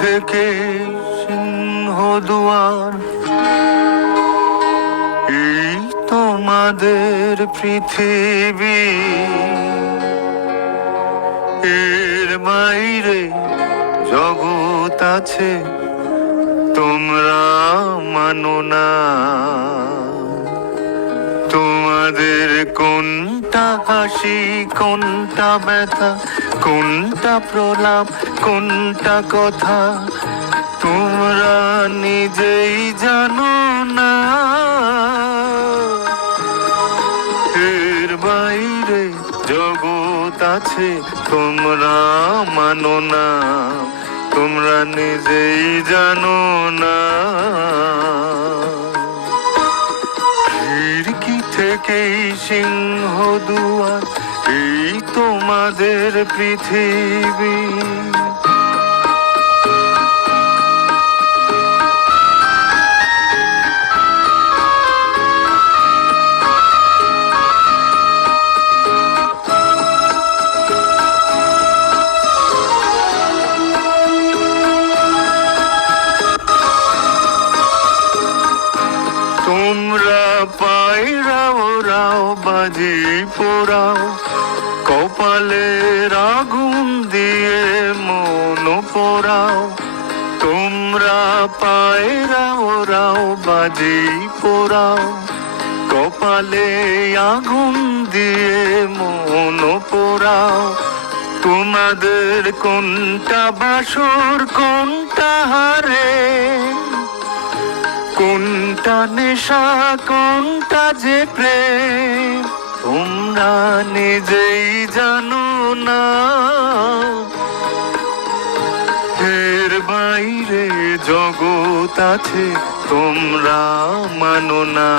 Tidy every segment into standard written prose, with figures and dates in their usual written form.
থেকে সিংহদুয়ার, এই তোমাদের পৃথিবী, এর বাইরে জগৎ আছে তোমরা মানো না। তোমাদের কোনটা হাসি, কোনটা ব্যথা, কোনটা প্রলাপ, কোনটা কথা তোমরা নিজেই জানো না। এর বাইরে জগৎ আছে তোমরা মানো না, তোমরা নিজেই জানো না। খিড়কি থেকেই সিংহদুয়ার, এই তোমাদের পৃথিবী। তোমরা পায়রা ওরাও, বাজি পোড়াও, কপালের আগুন দিয়ে মন পোড়াও। তোমরা পায়রা ওরাও, বাজি পোড়াও, কপালে আগুন দিয়ে মন পোড়াও। তোমাদের কোনটা বাসর, কোনটা হারে, কোনটা নেশা, কোনটা যে প্রেম তোমরা নিজেই জানো না। এর বাইরে জগৎ আছে তোমরা মানো না,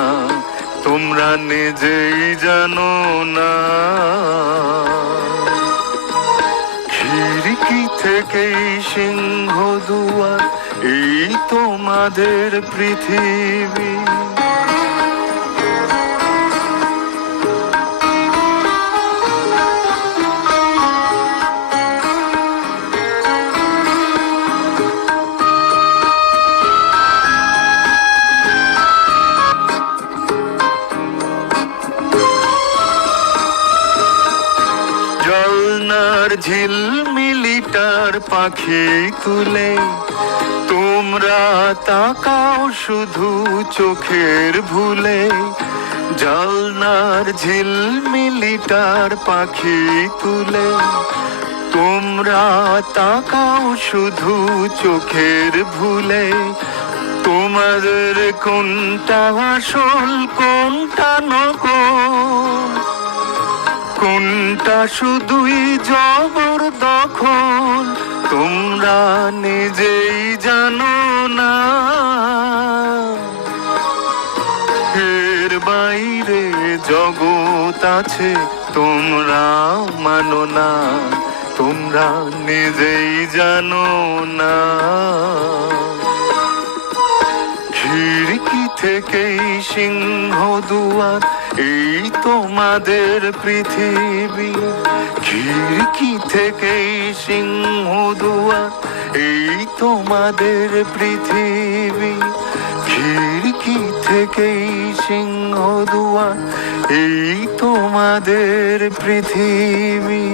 তোমরা নিজেই জানো না। খিড়কি থেকেই সিংহদুয়ার, এই তোমাদের পৃথিবী। জলনার ঝিলমিলিটার পাখি তুলে তোমরা তাকাও শুধু চোখের ভুলে। জলনার ঝিলমিলিটার পাখি তুলে তোমরা তাকাও শুধু চোখের ভুলে। তোমাদের কোনটা আসল, কোনটা নকল, কোনটা শুধুই জবরদখল তোমরা নিজেই জানো না। এর বাইরে জগৎ আছে তোমরা মানো না, তোমরা নিজেই জানো না। খিড়কি থেকেই সিংহদুয়ার, এই তোমাদের পৃথিবী। খিড়কি থেকেই সিংহদুয়ার, এই তোমাদের পৃথিবী। খিড়কি থেকেই সিংহদুয়ার, এই তোমাদের পৃথিবী।